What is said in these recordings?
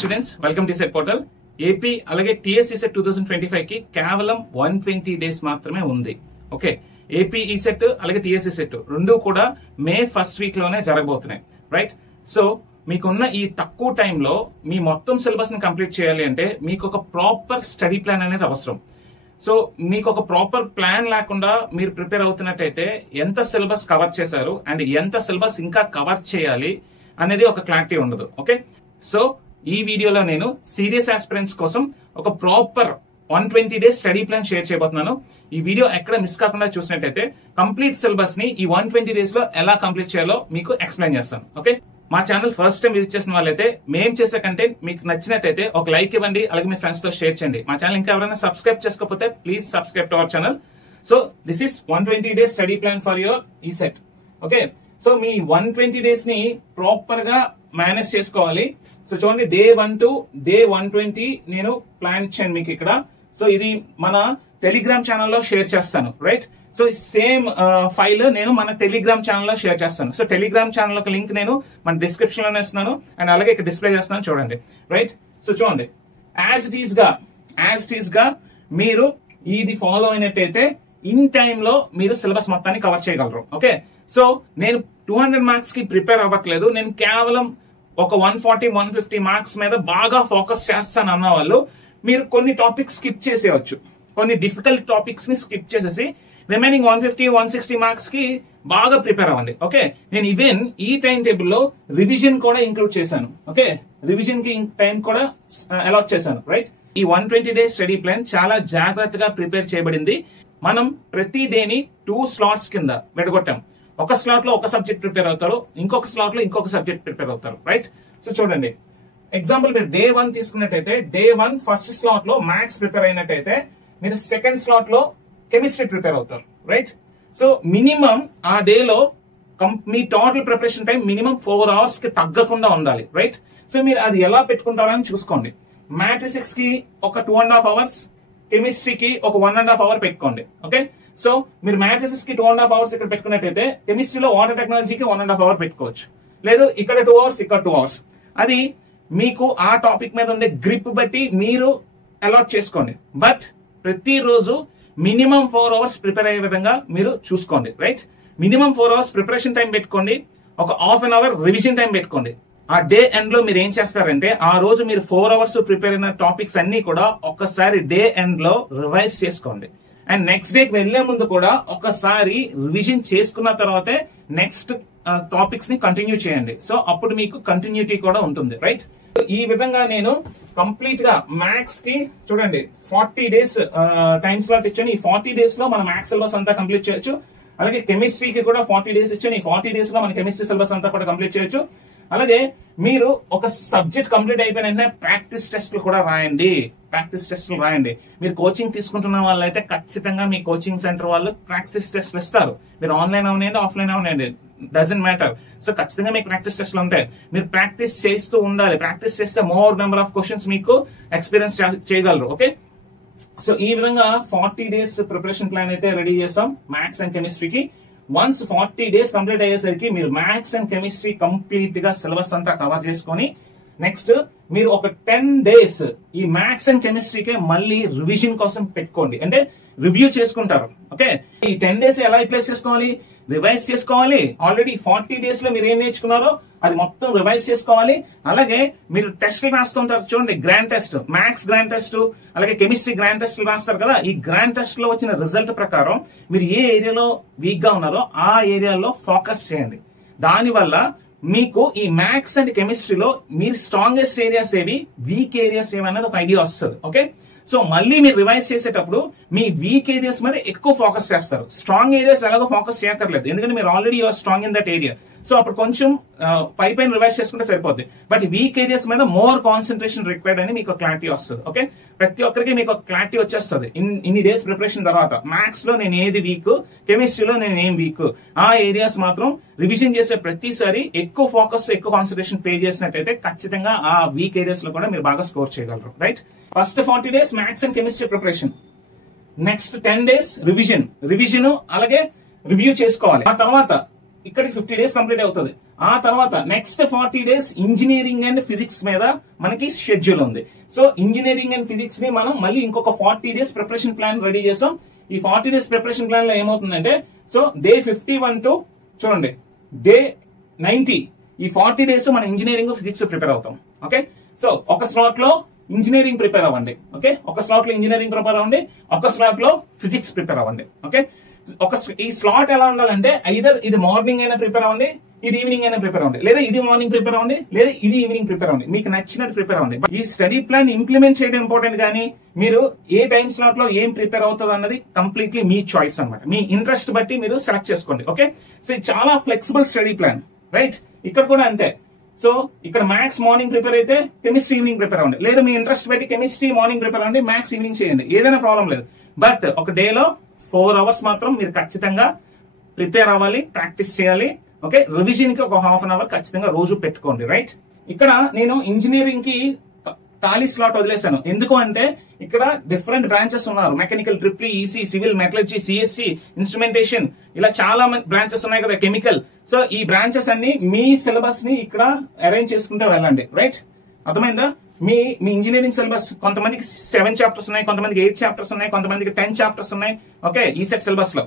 Students, welcome to set portal. AP అలాగే TSC set 2025 కి కేవలం 120 డేస్ మాత్రమే ఉంది. ఓకే, ఏపీ ఈ సెట్ అలాగే టీఎస్సీ సెట్ రెండు కూడా మే ఫస్ట్ వీక్ లోనే జరగబోతున్నాయి. రైట్, సో మీకున్న ఈ తక్కువ టైంలో మీ మొత్తం సిలబస్ ని కంప్లీట్ చేయాలి అంటే మీకు ఒక ప్రాపర్ స్టడీ ప్లాన్ అనేది అవసరం. సో మీకు ఒక ప్రాపర్ ప్లాన్ లేకుండా మీరు ప్రిపేర్ అవుతున్నట్టయితే ఎంత సిలబస్ కవర్ చేశారు అండ్ ఎంత సిలబస్ ఇంకా కవర్ చేయాలి అనేది ఒక క్లారిటీ ఉండదు. ఓకే, సో ఈ వీడియోలో నేను సీరియస్ ఆస్పిరెంట్స్ కోసం ఒక proper 120 days study plan share చేయబోతున్నాను. ఈ వీడియో ఎక్కడ మిస్ కాకుండా చూసినట్టయితే కంప్లీట్ సిలబస్ ని ఈ 120 డేస్ లో ఎలా కంప్లీట్ చేయాలో మీకు ఎక్స్ప్లెయిన్ చేస్తాను. ఓకే, మా ఛానల్ ఫస్ట్ టైం విజిట్ చేసిన వాళ్ళైతే మేము చేసే కంటెంట్ మీకు నచ్చినట్టయితే ఒక లైక్ ఇవ్వండి, అలాగే మీ ఫ్రెండ్స్ తో షేర్ చేయండి. మా ఛానల్ ఇంకా ఎవరైనా సబ్స్క్రైబ్ చేసుకోకపోతే please subscribe to our channel. So this is 120 days study plan for your ఈ సెట్. ఓకే, సో మీ 120 డేస్ ని ప్రాపర్ గా మేనేజ్ చేసుకోవాలి. సో చూడండి, డే 1 టు డే 120 నేను ప్లాన్ ఇచ్చాను మీకు ఇక్కడ. సో ఇది మన టెలిగ్రామ్ ఛానల్లో షేర్ చేస్తాను. రైట్, సో సేమ్ ఫైల్ నేను మన టెలిగ్రామ్ ఛానల్లో షేర్ చేస్తాను. సో టెలిగ్రామ్ ఛానల్ యొక్క లింక్ నేను మన డిస్క్రిప్షన్ లోనే ఇస్తున్నాను అండ్ అలాగే ఇక్కడ డిస్ప్లే చేస్తున్నాను, చూడండి. రైట్, సో చూడండి, యాజ్ ఇట్ ఈస్ గా మీరు ఇది ఫాలో అయినట్టయితే ఇన్ టైమ్ లో మీరు సిలబస్ మొత్తాన్ని కవర్ చేయగలరు. ఓకే, సో నేను 200 మార్క్స్ కి ప్రిపేర్ అవ్వట్లేదు, నేను కేవలం ఒక 140-150 మార్క్స్ మీద బాగా ఫోకస్ చేస్తాను అన్న వాళ్ళు మీరు కొన్ని టాపిక్స్ స్కిప్ చేసేయచ్చు. కొన్ని డిఫికల్ట్ టాపిక్స్ ని స్కిప్ చేసేసి రిమైనింగ్ 150-160 మార్క్స్ కి బాగా ప్రిపేర్ అవ్వండి. ఓకే, నేను ఈవెన్ ఈ టైం టేబుల్ లో రివిజన్ కూడా ఇంక్లూడ్ చేశాను. ఓకే, రివిజన్ కి టైం కూడా అలాట్ చేశాను. రైట్, ఈ 120 డేస్ స్టడీ ప్లాన్ చాలా జాగ్రత్తగా ప్రిపేర్ చేయబడింది. మనం ప్రతి డేని 2 స్లాట్స్ కింద విడగొట్టాం. ఒక స్లాట్ లో ఒక సబ్జెక్ట్ ప్రిపేర్ అవుతారు, ఇంకొక స్లాట్ లో ఇంకొక సబ్జెక్ట్ ప్రిపేర్ అవుతారు. రైట్, సో చూడండి, ఎగ్జాంపుల్ మీరు డే 1 తీసుకున్నట్టయితే డే 1 ఫస్ట్ స్లాట్ లో మ్యాథ్స్ ప్రిపేర్ అయినట్టయితే మీరు సెకండ్ స్లాట్ లో కెమిస్ట్రీ ప్రిపేర్ అవుతారు. రైట్, సో మినిమం ఆ డేలో మీ total preparation time minimum 4 hours కి తగ్గకుండా ఉండాలి. రైట్, సో మీరు అది ఎలా పెట్టుకుంటారో అని చూసుకోండి. మ్యాథమెటిక్స్ కి ఒక 2.5 అవర్స్, కెమిస్ట్రీకి ఒక 1.5 అవర్ పెట్టుకోండి. ఓకే, సో మీరు మ్యాథమెటిక్స్ కి 2.5 అవర్స్ ఇక్కడ పెట్టుకున్నట్టయితే కెమిస్ట్రీలో వాటర్ టెక్నాలజీకి 1.5 అవర్ పెట్టుకోవచ్చు. లేదు ఇక్కడ 2 అవర్స్, ఇక్కడ 2 అవర్స్. అది మీకు ఆ టాపిక్ మీద ఉండే గ్రిప్ బట్టి మీరు అలాట్ చేసుకోండి. బట్ ప్రతిరోజు మినిమం 4 అవర్స్ ప్రిపేర్ అయ్యే విధంగా మీరు చూసుకోండి. Right, minimum 4 hours preparation time పెట్టుకోండి, ఒక ½ అన్ అవర్ రివిజన్ టైం పెట్టుకోండి. ఆ డే ఎండ్ లో మీరు ఏం చేస్తారంటే ఆ రోజు మీరు 4 అవర్స్ ప్రిపేర్ అయిన టాపిక్స్ అన్ని కూడా ఒక్కసారి డే ఎండ్ లో రివైజ్ చేసుకోండి. అండ్ నెక్స్ట్ డేకి వెళ్లే ముందు కూడా ఒకసారి రివిజన్ చేసుకున్న తర్వాతే నెక్స్ట్ టాపిక్స్ ని కంటిన్యూ చేయండి. సో అప్పుడు మీకు కంటిన్యూటీ కూడా ఉంటుంది. రైట్, ఈ విధంగా నేను కంప్లీట్ గా మ్యాథ్స్ కి చూడండి 40 డేస్ టైం స్లాట్ ఇచ్చాను. ఈ 40 డేస్ లో మన మ్యాథ్స్ సిలబస్ అంతా కంప్లీట్ చేయొచ్చు. అలాగే కెమిస్ట్రీకి కూడా 40 డేస్ ఇచ్చాను. ఈ 40 డేస్ లో మన కెమిస్ట్రీ సిలబస్ అంతా కూడా కంప్లీట్ చేయొచ్చు. అలాగే మీరు ఒక సబ్జెక్ట్ కంప్లీట్ అయిపోయిన వెంటనే ప్రాక్టీస్ టెస్ట్లు కూడా రాయండి. మీరు కోచింగ్ తీసుకుంటున్న వాళ్ళైతే ఖచ్చితంగా మీ కోచింగ్ సెంటర్ వాళ్ళు ప్రాక్టీస్ టెస్ట్లు ఇస్తారు. మీరు ఆన్లైన్ అవనండి, ఆఫ్లైన్ అవనండి, డజంట్ మ్యాటర్. సో ఖచ్చితంగా మీకు ప్రాక్టీస్ టెస్ట్లు ఉంటాయి. మీరు ప్రాక్టీస్ చేస్తూ ఉండాలి. ప్రాక్టీస్ చేస్తే మోర్ నెంబర్ ఆఫ్ క్వశ్చన్స్ మీకు ఎక్స్పీరియన్స్ చేయగలరు. ఓకే, సో ఈ విధంగా 40 డేస్ ప్రిపరేషన్ ప్లాన్ అయితే రెడీ చేస్తాం మ్యాథ్స్ అండ్ కెమిస్ట్రీకి. వన్స్ 40 డేస్ కంప్లీట్ అయ్యేసరికి మీరు మ్యాథ్స్ అండ్ కెమిస్ట్రీ కంప్లీట్ గా సిలబస్ అంతా కవర్ చేసుకొని నెక్స్ట్ మీరు ఒక 10 డేస్ ఈ మ్యాథ్స్ అండ్ కెమిస్ట్రీకే మళ్ళీ రివిజన్ కోసం పెట్టుకోండి. అంటే రివ్యూ చేసుకుంటారు. ఓకే, ఈ 10 డేస్ ఎలా రిప్లేస్ చేసుకోవాలి, రివైజ్ చేసుకోవాలి. ఆల్రెడీ 40 డేస్ లో మీరు ఏం నేర్చుకున్నారో అది మొత్తం రివైజ్ చేసుకోవాలి. అలాగే మీరు టెస్ట్లు రాస్తుంటారు చూడండి, grand test, maths grand test, అలాగే కెమిస్ట్రీ గ్రాండ్ టెస్ట్ రాస్తారు కదా. ఈ గ్రాండ్ టెస్ట్ లో వచ్చిన రిజల్ట్ ప్రకారం మీరు ఏ ఏరియాలో వీక్ గా ఉన్నారో ఆ ఏరియాలో ఫోకస్ చేయండి. దానివల్ల మీకు ఈ మ్యాథ్స్ అండ్ కెమిస్ట్రీలో మీరు స్ట్రాంగెస్ట్ ఏరియాస్ ఏవి, వీక్ ఏరియాస్ ఏవి అనేది ఒక ఐడియా వస్తుంది. ఓకే, సో మళ్ళీ మీరు రివైజ్ చేసేటప్పుడు మీ వీక్ ఏరియాస్ మీద ఎక్కువ ఫోకస్ చేస్తారు. స్ట్రాంగ్ ఏరియాస్ ఎలాగో ఫోకస్ చేయక్కర్లేదు, ఎందుకంటే మీరు already you are strong in that area. So అప్పుడు కొంచెం పైన రివైజ్ చేసుకుంటే సరిపోద్ది. బట్ వీక్ ఏరియాస్ మీద మోర్ కాన్సన్ట్రేషన్ రిక్వైర్డ్ అని మీకు క్లారిటీ వస్తుంది. ఓకే, ప్రతి ఒక్కరికి మీకు క్లారిటీ వచ్చేస్తుంది ఇన్ని డేస్ ప్రిపరేషన్ తర్వాత. మ్యాథ్స్ లో నేను ఏది వీక్, కెమిస్ట్రీలో నేను ఏం వీక్, ఆ ఏరియాస్ మాత్రం రివిజన్ చేసే ప్రతిసారి ఎక్కువ ఫోకస్, ఎక్కువ కాన్సన్ట్రేషన్ పే చేసినట్టయితే ఖచ్చితంగా ఆ వీక్ ఏరియాస్ లో కూడా మీరు బాగా స్కోర్ చేయగలరు. Right, first 40 days maths and chemistry preparation, next 10 days revision అలాగే రివ్యూ చేసుకోవాలి. ఆ తర్వాత ఇక్కడికి 50 days కంప్లీట్ అవుతుంది. ఆ తర్వాత next 40 days engineering and physics మీద మనకి షెడ్యూల్ ఉంది. సో ఇంజనీరింగ్ అండ్ ఫిజిక్స్ ని మనం మళ్ళీ ఇంకొక 40 days ప్రిపరేషన్ ప్లాన్ రెడీ చేసాం. ఈ 40 days ప్రిపరేషన్ ప్లాన్ లో ఏమవుతుందంటే, సో డే 51 టు చూడండి డే 90 ఈ 40 days మన ఇంజనీరింగ్ ఫిజిక్స్ ప్రిపేర్ అవుతాం. ఓకే, సో ఒక స్లాట్ లో ఇంజనీరింగ్ ప్రిపేర్ అవ్వండి. ఓకే, ఒక స్లాట్ లో ఇంజనీరింగ్ ప్రిపేర్ అవ్వండి, ఒక స్లాట్ లో ఫిజిక్స్ ప్రిపేర్ అవ్వండి. ఓకే, ఈ స్లాట్ ఎలా ఉండాలంటే ఐదర్ ఇది మార్నింగ్ అయినా ప్రిపేర్ అవ్వండి, ఇది ఈవినింగ్ అయినా ప్రిపేర్ అవ్వండి, లేదా ఇది మార్నింగ్ ప్రిపేర్ అవ్వండి, లేదా ఇది ఈవినింగ్ ప్రిపేర్ అవ్వండి, మీకు నచ్చినట్టు ప్రిపేర్ అవ్వండి. ఈ స్టడీ ప్లాన్ ఇంప్లిమెంట్ చేయడం ఇంపార్టెంట్, కానీ మీరు ఏ టైం స్లాట్ లో ఏం ప్రిపేర్ అవుతుంది అన్నది కంప్లీట్లీ మీ చాయిస్ అన్నమాట. మీ ఇంట్రెస్ట్ బట్టి మీరు సెలెక్ట్ చేసుకోండి. ఓకే, సో ఇది చాలా ఫ్లెక్సిబుల్ స్టడీ ప్లాన్, రైట్? ఇక్కడ కూడా అంతే. సో ఇక్కడ మ్యాథ్స్ మార్నింగ్ ప్రిపేర్ అయితే కెమిస్ట్రీ ఈవినింగ్ ప్రిపేర్ అవ్వండి, లేదా మీ ఇంట్రెస్ట్ బట్టి కెమిస్ట్రీ మార్నింగ్ ప్రిపేర్ అవ్వండి, మ్యాథ్స్ ఈవినింగ్ చేయండి, ఏదైనా ప్రాబ్లం లేదు. బట్ ఒక డేలో 4 hours మాత్రం మీరు ఖచ్చితంగా ప్రిపేర్ అవ్వాలి, ప్రాక్టీస్ చేయాలి. ఓకే, రివిజన్ కి ఒక ½ an hour ఖచ్చితంగా రోజు పెట్టుకోండి, రైట్? ఇక్కడ నేను ఇంజనీరింగ్ కి ఖాళీ స్లాట్ వదిలేశాను. ఎందుకు అంటే ఇక్కడ డిఫరెంట్ బ్రాంచెస్ ఉన్నారు. Mechanical, triple EC, civil, metallurgy, CSC, instrumentation, ఇలా చాలా బ్రాంచెస్ ఉన్నాయి కదా, కెమికల్. సో ఈ బ్రాంచెస్ అన్ని మీ సిలబస్ ని ఇక్కడ అరేంజ్ చేసుకుంటూ వెళ్ళండి, రైట్? అర్థమైందా? మీ ఇంజనీరింగ్ సిలబస్ కొంతమందికి 7 chapters ఉన్నాయి, కొంతమందికి 8 chapters ఉన్నాయి, కొంతమందికి 10 chapters ఉన్నాయి. ఓకే, ఈసెట్ సిలబస్ లో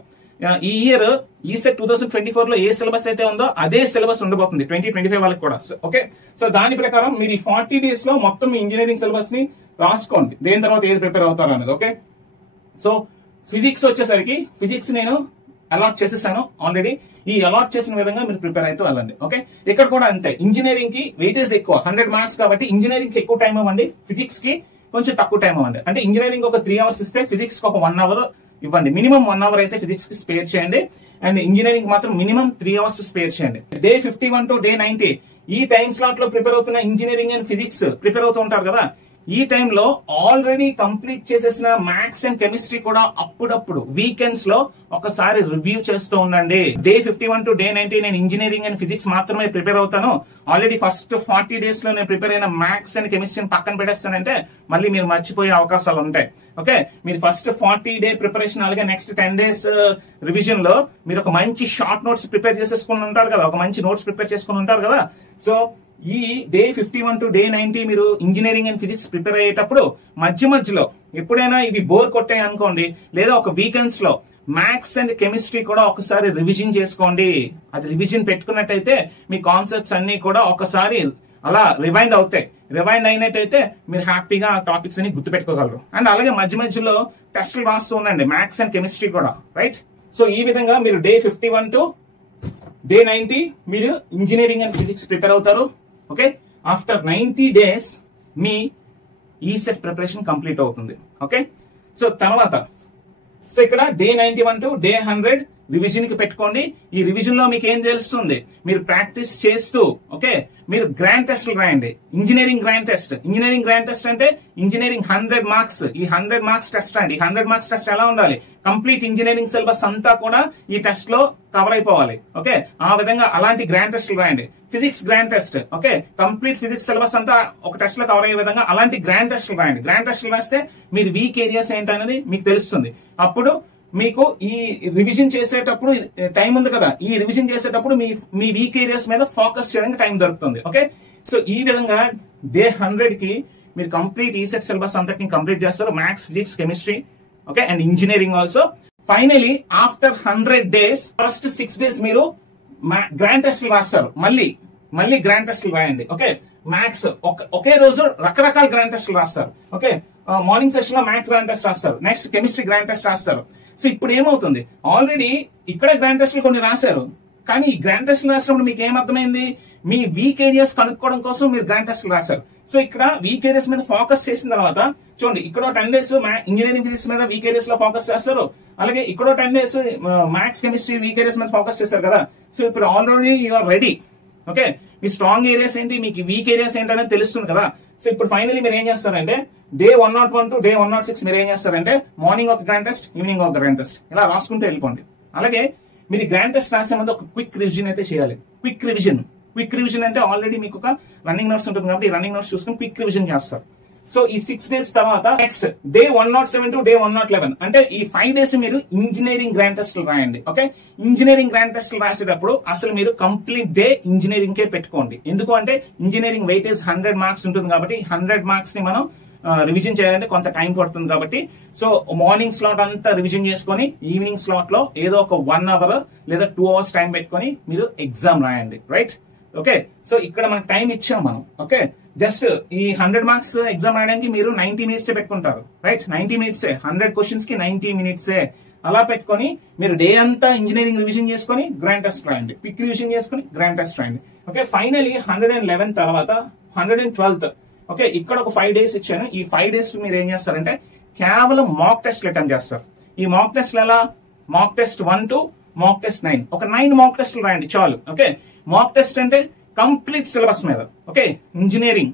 ఈ ఇయర్ ఈసెట్ 2024 లో ఏ సిలబస్ అయితే ఉందో అదే సిలబస్ ఉండబోతుంది 2025 వాళ్ళకి కూడా. ఓకే, సో దాని ప్రకారం మీరు ఈ 40 days లో మొత్తం మీ ఇంజనీరింగ్ సిలబస్ ని రాసుకోండి, దేని తర్వాత ఏది ప్రిపేర్ అవుతారు అనేది. ఓకే, సో ఫిజిక్స్ వచ్చేసరికి ఫిజిక్స్ నేను అలాట్ చేసేసాను ఆల్రెడీ. ఈ అలాట్ చేసిన విధంగా మీరు ప్రిపేర్ అయితే వెళ్ళండి. ఓకే, ఇక్కడ కూడా అంతే. ఇంజనీరింగ్ కి వెయిటేజ్ ఎక్కువ, 100 marks కాబట్టి ఇంజనీరింగ్ కి ఎక్కువ టైం ఇవ్వండి, ఫిజిక్స్ కి కొంచెం తక్కువ టైం ఇవ్వండి. అంటే ఇంజనీరింగ్ ఒక 3 hours ఇస్తే ఫిజిక్స్ కి ఒక 1 hour ఇవ్వండి. మినిమం 1 hour అయితే ఫిజిక్స్ కి స్పేర్ చేయండి, అండ్ ఇంజనీరింగ్ మాత్రం మినిమం 3 hours స్పేర్ చేయండి. డే 51 టు డే 90 ఈ టైం స్లాట్ లో ప్రిపేర్ అవుతున్న ఇంజనీరింగ్ అండ్ ఫిజిక్స్ ప్రిపేర్ అవుతూ ఉంటారు కదా, ఈ టైంలో ఆల్రెడీ కంప్లీట్ చేసేసిన మ్యాథ్స్ అండ్ కెమిస్ట్రీ కూడా అప్పుడప్పుడు వీకెండ్స్ లో ఒకసారి రివ్యూ చేస్తూ ఉండండి. డే 51 టు డే 90 నేను ఇంజనీరింగ్ అండ్ ఫిజిక్స్ మాత్రమే ప్రిపేర్ అవుతాను, ఆల్రెడీ ఫస్ట్ 40 days లో నేను ప్రిపేర్ అయిన మ్యాథ్స్ అండ్ కెమిస్ట్రీని పక్కన పెట్టేస్తానంటే మళ్ళీ మీరు మర్చిపోయే అవకాశాలు ఉంటాయి. ఓకే, మీరు ఫస్ట్ 40 day ప్రిపరేషన్, అలాగే నెక్స్ట్ 10 days రివిజన్ లో మీరు ఒక మంచి షార్ట్ నోట్స్ ప్రిపేర్ చేసేసుకుని ఉంటారు కదా, ఒక మంచి నోట్స్ ప్రిపేర్ చేసుకుని ఉంటారు కదా. సో ఈ డే 51 టు డే 90 మీరు ఇంజనీరింగ్ అండ్ ఫిజిక్స్ ప్రిపేర్ అయ్యేటప్పుడు మధ్యలో ఎప్పుడైనా ఇవి బోర్ కొట్టాయి అనుకోండి, లేదా ఒక వీకెండ్స్ లో మ్యాథ్స్ అండ్ కెమిస్ట్రీ కూడా ఒకసారి రివిజన్ చేసుకోండి. అది రివిజన్ పెట్టుకున్నట్టయితే మీ కాన్సెప్ట్స్ అన్ని కూడా ఒకసారి అలా రివైండ్ అవుతాయి. రివైండ్ అయినట్టయితే మీరు హ్యాపీగా ఆ టాపిక్స్ అన్ని గుర్తుపెట్టుకోగలరు. అండ్ అలాగే మధ్యలో టెస్టులు రాస్తూ ఉండండి, మ్యాథ్స్ అండ్ కెమిస్ట్రీ కూడా, రైట్? సో ఈ విధంగా మీరు డే 51 టు డే 90 మీరు ఇంజనీరింగ్ అండ్ ఫిజిక్స్ ప్రిపేర్ అవుతారు. ఓకే, ఆఫ్టర్ 90 days మీ ఈసెట్ ప్రిపరేషన్ కంప్లీట్ అవుతుంది. ఓకే, సో తర్వాత సో ఇక్కడ డే 91 టు డే 100 రివిజన్ కి పెట్టుకోండి. ఈ రివిజన్ లో మీకు ఏం తెలుస్తుంది, మీరు ప్రాక్టీస్ చేస్తూ ఓకే మీరు గ్రాండ్ టెస్ట్లు రాయండి. Engineering grand test, engineering grand test అంటే ఇంజనీరింగ్ 100 marks. ఈ 100 marks టెస్ట్ అండి. 100 marks టెస్ట్ ఎలా ఉండాలి, కంప్లీట్ ఇంజనీరింగ్ సిలబస్ అంతా కూడా ఈ టెస్ట్ లో కవర్ అయిపోవాలి. ఓకే, ఆ విధంగా అలాంటి గ్రాండ్ టెస్ట్లు రాయండి. Physics grand test, okay complete physics syllabus అంతా ఒక టెస్ట్ లో కవర్ అయ్యే విధంగా అలాంటి గ్రాండ్ టెస్ట్లు రాయండి. గ్రాండ్ టెస్ట్లు రాస్తే మీరు వీక్ ఏరియాస్ ఏంటనేది మీకు తెలుస్తుంది. అప్పుడు మీకు ఈ రివిజన్ చేసేటప్పుడు టైం ఉంది కదా, ఈ రివిజన్ చేసేటప్పుడు మీ వీక్ ఏరియాస్ మీద ఫోకస్ చేయడానికి టైం దొరుకుతుంది. ఓకే, సో ఈ విధంగా డే 100 కి మీరు కంప్లీట్ ఈసెట్ సిలబస్ అంతటిని కంప్లీట్ చేస్తారు, maths, physics, chemistry, okay and engineering also. Finally after 100 days first 6 days మీరు గ్రాండ్ టెస్ట్లు రాస్తారు. మళ్ళీ గ్రాండ్ టెస్ట్లు రాయండి. ఓకే, మ్యాథ్స్ ఒకే రోజు రకరకాల గ్రాండ్ టెస్ట్లు రాస్తారు. ఓకే, మార్నింగ్ సెషన్ లో మ్యాథ్స్ గ్రాండ్ టెస్ట్ రాస్తారు, నెక్స్ట్ కెమిస్ట్రీ గ్రాండ్ టెస్ట్ రాస్తారు. సో ఇప్పుడు ఏమవుతుంది, ఆల్రెడీ ఇక్కడ గ్రాండ్ టెస్ట్లు కొన్ని రాశారు, కానీ ఈ గ్రాండ్ టెస్ట్లు రాసినప్పుడు మీకు ఏమర్థమైంది, మీ వీక్ ఏరియాస్ కనుక్కోవడం కోసం మీరు గ్రాండ్ టెస్ట్లు రాశారు. సో ఇక్కడ వీక్ ఏరియాస్ మీద ఫోకస్ చేసిన తర్వాత చూడండి, ఇక్కడ 10 days ఇంజనీరింగ్ ఫిజిక్స్ మీద వీక్ ఏరియాస్ లో ఫోకస్ చేస్తారు, అలాగే ఇక్కడ 10 days maths, chemistry weak areas మీద ఫోకస్ చేశారు కదా. సో ఇప్పుడు already you are ready. Okay, మీ స్ట్రాంగ్ ఏరియాస్ ఏంటి, మీకు వీక్ ఏరియాస్ ఏంటి అనేది తెలుస్తుంది కదా. సో ఇప్పుడు ఫైనలీ మీరు ఏం చేస్తారంటే డే 101 టు డే 106 మీరు ఏం చేస్తారంటే మార్నింగ్ ఒక గ్రాండ్ టెస్ట్, ఈవినింగ్ ఒక గ్రాండ్ టెస్ట్, ఇలా రాసుకుంటూ వెళ్ళిపోండి. అలాగే మీరు గ్రాండ్ టెస్ట్ రాసే ముందు ఒక క్విక్ రివిజన్ అయితే చేయాలి. క్విక్ రివిజన్ అంటే ఆల్రెడీ మీకు ఒక రన్నింగ్ నోట్స్ ఉంటుంది కాబట్టి రన్నింగ్ నోట్స్ చూసుకుని క్విక్ రివిజన్ చేస్తారు. సో ఈ 6 days తర్వాత నెక్స్ట్ డే 107 to డే 111 అంటే ఈ 5 days మీరు ఇంజనీరింగ్ గ్రాండ్ టెస్ట్ రాయండి. ఓకే, ఇంజనీరింగ్ గ్రాండ్ టెస్ట్ రాసేటప్పుడు అసలు మీరు కంప్లీట్ డే ఇంజనీరింగ్ కే పెట్టుకోండి. ఎందుకు అంటే ఇంజనీరింగ్ వెయిటేజ్ 100 మార్క్స్ ఉంటుంది కాబట్టి 100 మార్క్స్ ని మనం రివిజన్ చేయాలంటే కొంత టైం పడుతుంది కాబట్టి సో మార్నింగ్ స్లాట్ అంతా రివిజన్ చేసుకొని ఈవినింగ్ స్లాట్ లో ఏదో ఒక 1 hour లేదా 2 hours టైం పెట్టుకొని మీరు ఎగ్జామ్ రాయండి. Right, okay. సో ఇక్కడ మనకు టైం ఇచ్చాం మనం. ఓకే, జస్ట్ ఈ 100 మార్క్స్ ఎగ్జామ్ రాయడానికి మీరు 90 minutes పెట్టుకుంటారు. రైట్, 90 minutes 100 questions కి 90 minutes అలా పెట్టుకొని మీరు డే అంతా ఇంజనీరింగ్ రివిజన్ చేసుకొని గ్రాండ్ టెస్ట్ రాయండి, క్విక్ రివిజన్ చేసుకొని గ్రాండ్ టెస్ట్ రాయండి. ఓకే, ఫైనలీ 111 తర్వాత 112th. ఓకే, ఇక్కడ ఒక 5 days ఇచ్చాను. ఈ 5 days మీరు ఏం చేస్తారంటే కేవలం మాక్ టెస్ట్ అటెంప్ట్ చేస్తారు. ఈ మాక్ టెస్ట్ ఎలా, mock test 1 to mock test 9, ఒక 9 మాక్ టెస్ట్లు రాయండి చాలు. ఓకే, మాక్ టెస్ట్ అంటే కంప్లీట్ సిలబస్ మీద. Okay, engineering,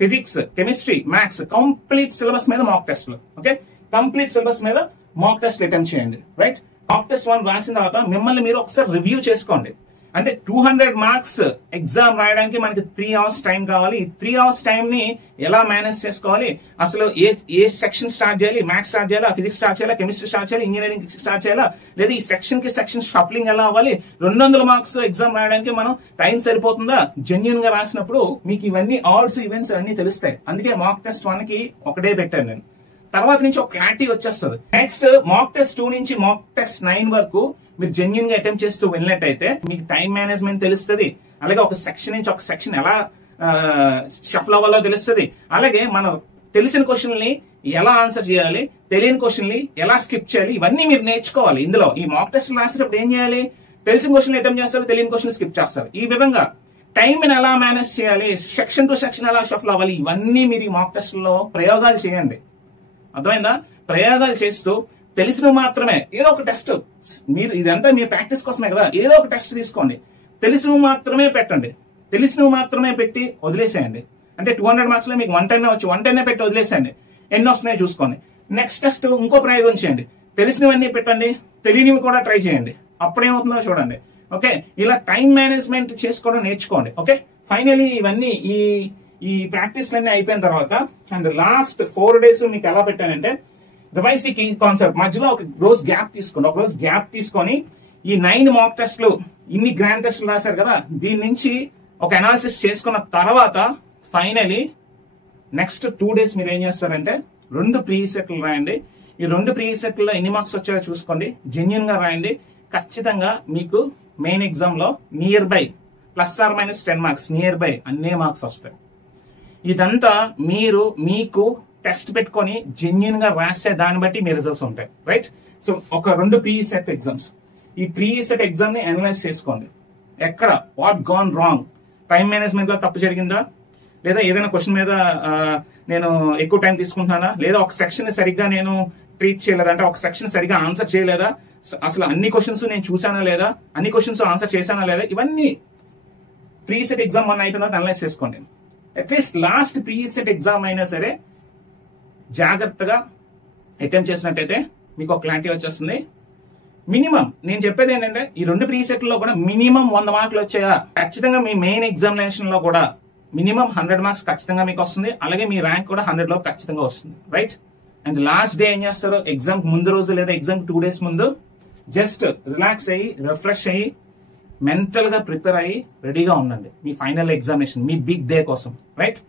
physics, chemistry, maths complete syllabus మీద మాక్ టెస్ట్లు. ఓకే, కంప్లీట్ సిలబస్ మీద మాక్ టెస్ట్ అటెంప్ట్ చేయండి. రైట్, మాక్ టెస్ట్ 1 రాసిన తర్వాత మిమ్మల్ని మీరు ఒకసారి రివ్యూ చేసుకోండి. అంటే 200 మార్క్స్ ఎగ్జామ్ రాయడానికి మనకి 3 hours టైం కావాలి. ఈ 3 hours టైం ని ఎలా మేనేజ్ చేసుకోవాలి, అసలు ఏ సెక్షన్ స్టార్ట్ చేయాలి, మ్యాథ్స్ స్టార్ట్ చేయాలా, ఫిజిక్స్ స్టార్ట్ చేయాలా, కెమిస్ట్రీ స్టార్ట్ చేయాలి, ఇంజనీరింగ్ స్టార్ట్ చేయాలా, లేదా ఈ సెక్షన్ కి సెక్షన్ షఫ్లింగ్ ఎలా అవ్వాలి, 200 మార్క్స్ ఎగ్జామ్ రాయడానికి మనం టైం సరిపోతుందా, జెన్యూన్ గా రాసినప్పుడు మీకు ఇవన్నీ ఆర్డ్స్ ఈవెంట్స్ అన్ని తెలుస్తాయి. అందుకే మాక్ టెస్ట్ 1 కి ఒకటే పెట్టాను నేను. తర్వాత నుంచి ఒక క్లారిటీ వచ్చేస్తుంది. నెక్స్ట్ మాక్ టెస్ట్ 2 నుంచి మాక్ టెస్ట్ 9 వరకు మీరు జెన్యూన్ గా అటెంప్ట్ చేస్తూ వెళ్ళినట్టయితే మీకు టైం మేనేజ్మెంట్ తెలుస్తుంది. అలాగే ఒక సెక్షన్ నుంచి ఒక సెక్షన్ ఎలా షఫల్ అవ్వాలో తెలుస్తుంది. అలాగే మనం తెలిసిన క్వశ్చన్ ని ఎలా ఆన్సర్ చేయాలి, తెలియని క్వశ్చన్ ని ఎలా స్కిప్ చేయాలి, ఇవన్నీ మీరు నేర్చుకోవాలి. ఇందులో ఈ మాక్ టెస్ట్ రాసేటప్పుడు ఏం చేయాలి, తెలిసిన క్వశ్చన్ అటెంప్ట్ చేస్తారు, తెలియని క్వశ్చన్ స్కిప్ చేస్తారు. ఈ విధంగా టైం ని ఎలా మేనేజ్ చేయాలి, సెక్షన్ టు సెక్షన్ ఎలా షఫల్ అవ్వాలి, ఇవన్నీ మీరు ఈ మాక్ టెస్ట్ లో ప్రయోగాలు చేయండి. అర్థమైందా? ప్రయోగాలు చేస్తూ తెలిసిన మాత్రమే ఏదో ఒక టెస్ట్, మీరు ఇదంతా మీ ప్రాక్టీస్ కోసమే కదా, ఏదో ఒక టెస్ట్ తీసుకోండి, తెలిసినవి మాత్రమే పెట్టండి. తెలిసినవి మాత్రమే పెట్టి వదిలేసేయండి. అంటే 200 మార్క్స్ లో మీకు 110 వచ్చు, 110 పెట్టి వదిలేసేయండి. ఎన్ని వస్తున్నాయో చూసుకోండి. నెక్స్ట్ టెస్ట్ ఇంకో ప్రయోగం చేయండి, తెలిసినవన్నీ పెట్టండి, తెలియనివి కూడా ట్రై చేయండి. అప్పుడేమవుతుందో చూడండి. ఓకే, ఇలా టైం మేనేజ్మెంట్ చేసుకోవడం నేర్చుకోండి. ఓకే, ఫైనలీ ఇవన్నీ ఈ ప్రాక్టీస్ అన్ని అయిపోయిన తర్వాత అండ్ లాస్ట్ 4 days మీకు ఎలా పెట్టానంటే రివైజ్ ది కీ కాన్సెప్ట్. మధ్యలో ఒక రోజు గ్యాప్ తీసుకోండి. ఒక రోజు గ్యాప్ తీసుకొని ఈ 9 మాక్ టెస్ట్లు, ఇన్ని గ్రాండ్ టెస్ట్లు రాశారు కదా, దీని నుంచి ఒక అనాలిసిస్ చేసుకున్న తర్వాత ఫైనలీ నెక్స్ట్ 2 days మీరు ఏం చేస్తారంటే 2 ప్రీ సెట్లు రాయండి. ఈ 2 ప్రీ సెట్లో ఎన్ని మార్క్స్ వచ్చాయో చూసుకోండి, జెన్యూన్ గా రాయండి. ఖచ్చితంగా మీకు మెయిన్ ఎగ్జామ్ లో near by +or- 10 marks, near by అన్నే మార్క్స్ వస్తాయి. ఇదంతా మీకు టెస్ట్ పెట్టుకొని జెన్యూన్ గా రాసే దాన్ని బట్టి మీ రిజల్ట్స్ ఉంటాయి. రైట్, సో ఒక 2 ప్రీ సెట్ ఎగ్జామ్స్, ఈ ప్రీ సెట్ ఎగ్జామ్ ని అనలైజ్ చేసుకోండి. ఎక్కడ what gone wrong, time management లో తప్పు జరిగిందా, లేదా ఏదైనా క్వశ్చన్ మీద నేను ఎక్కువ టైం తీసుకుంటున్నానా, లేదా ఒక సెక్షన్ సరిగ్గా నేను ట్రీట్ చేయలేదా, అంటే ఒక సెక్షన్ సరిగ్గా ఆన్సర్ చేయలేదా, అసలు అన్ని క్వశ్చన్స్ నేను చూసానా లేదా, అన్ని క్వశ్చన్స్ ఆన్సర్ చేశానా లేదా, ఇవన్నీ ప్రీ సెట్ ఎగ్జామ్ 1 అయిపోయిన తర్వాత అనలైజ్ చేసుకోండి. At least last pre set exam అయినా సరే జాగ్రత్తగా అటెంప్ట్ చేసినట్టయితే మీకు ఒక క్లారిటీ వచ్చేస్తుంది. మినిమం నేను చెప్పేది ఏంటంటే ఈ 2 ప్రీ సెట్లో కూడా మినిమం 100 మార్కులు వచ్చాయా, ఖచ్చితంగా మీ మెయిన్ ఎగ్జామినేషన్ లో కూడా మినిమం 100 మార్క్స్ ఖచ్చితంగా మీకు వస్తుంది. అలాగే మీ ర్యాంక్ కూడా 100 లోపు ఖచ్చితంగా వస్తుంది. రైట్, అండ్ లాస్ట్ డే ఏం చేస్తారు, ఎగ్జామ్ ముందు రోజు లేదా ఎగ్జామ్ 2 days ముందు జస్ట్ రిలాక్స్ అయ్యి రిఫ్రెష్ అయ్యి మెంటల్ గా ప్రిపేర్ అయ్యి రెడీగా ఉండండి మీ ఫైనల్ ఎగ్జామినేషన్, మీ బిగ్ డే కోసం. రైట్,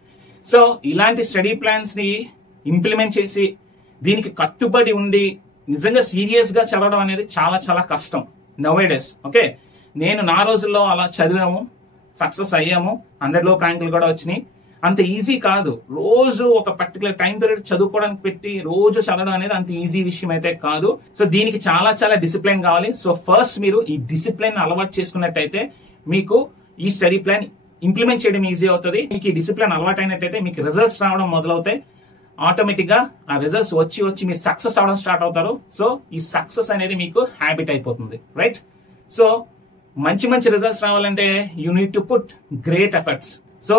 సో ఇలాంటి స్టడీ ప్లాన్స్ ని ఇంప్లిమెంట్ చేసి దీనికి కట్టుబడి ఉండి నిజంగా సీరియస్ గా చదవడం అనేది చాలా చాలా కష్టం నౌఏడేస్. ఓకే, నేను నా రోజుల్లో అలా చదివాము, సక్సెస్ అయ్యాము, 100 లోపు ర్యాంకులు కూడా వచ్చినాయి. అంత ఈజీ కాదు. రోజు ఒక పర్టికులర్ టైం పీరియడ్ చదువుకోవడానికి పెట్టి రోజు చదవడం అనేది అంత ఈజీ విషయం అయితే కాదు. సో దీనికి చాలా చాలా డిసిప్లిన్ కావాలి. సో ఫస్ట్ మీరు ఈ డిసిప్లిన్ అలవాటు చేసుకున్నట్టయితే మీకు ఈ స్టడీ ప్లాన్ ఇంప్లిమెంట్ చేయడం ఈజీ అవుతుంది. మీకు ఈ డిసిప్లిన్ అలవాటు అయినట్టయితే మీకు రిజల్ట్స్ రావడం మొదలవుతాయి. ఆటోమేటిక్ గా ఆ రిజల్ట్స్ వచ్చి మీరు సక్సెస్ అవడం స్టార్ట్ అవుతారు. సో ఈ సక్సెస్ అనేది మీకు హ్యాబిట్ అయిపోతుంది. రైట్, సో మంచి రిజల్ట్స్ రావాలంటే you need to put great efforts. So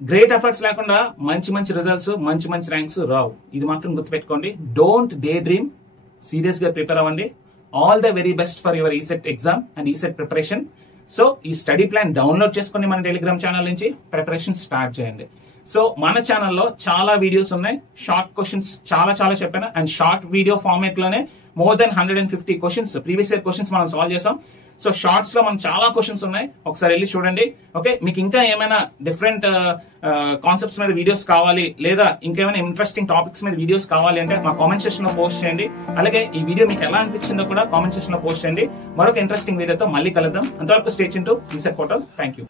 great efforts లేకుండా మంచి రిజల్ట్స్, మంచి ర్యాంక్స్ రావు. ఇది మాత్రం గుర్తుపెట్టుకోండి. డోంట్ డే డ్రీమ్, సీరియస్ గా ప్రిపేర్ అవ్వండి. All the very best for your ECET exam and ECET preparation. So ఈ స్టడీ ప్లాన్ డౌన్లోడ్ చేసుకుని మన టెలిగ్రామ్ ఛానల్ నుంచి ప్రిపరేషన్ స్టార్ట్ చేయండి. సో మన ఛానల్లో చాలా వీడియోస్ ఉన్నాయి, షార్ట్ క్వశ్చన్స్ చాలా చెప్పాను, అండ్ షార్ట్ వీడియో ఫార్మేట్ లోనే more than 150 questions previous year questions మనం సాల్వ్ చేసాం. సో షార్ట్స్ లో మనం చాలా క్వశ్చన్స్ ఉన్నాయి, ఒకసారి వెళ్ళి చూడండి. ఓకే, మీకు ఇంకా ఏమైనా డిఫరెంట్ కాన్సెప్ట్స్ మీద వీడియోస్ కావాలి, లేదా ఇంకేమైనా ఇంట్రెస్టింగ్ టాపిక్స్ మీద వీడియోస్ కావాలి అంటే మా కామెంట్ సెక్షన్ లో పోస్ట్ చేయండి. అలాగే ఈ వీడియో మీకు ఎలా అనిపించిందో కూడా కామెంట్ సెక్షన్ లో పోస్ట్ చేయండి. మరొక ఇంట్రెస్టింగ్ వీడియోతో మళ్ళీ కలుద్దాం. అంతవరకు stay tuned to ECET portal. Thank you.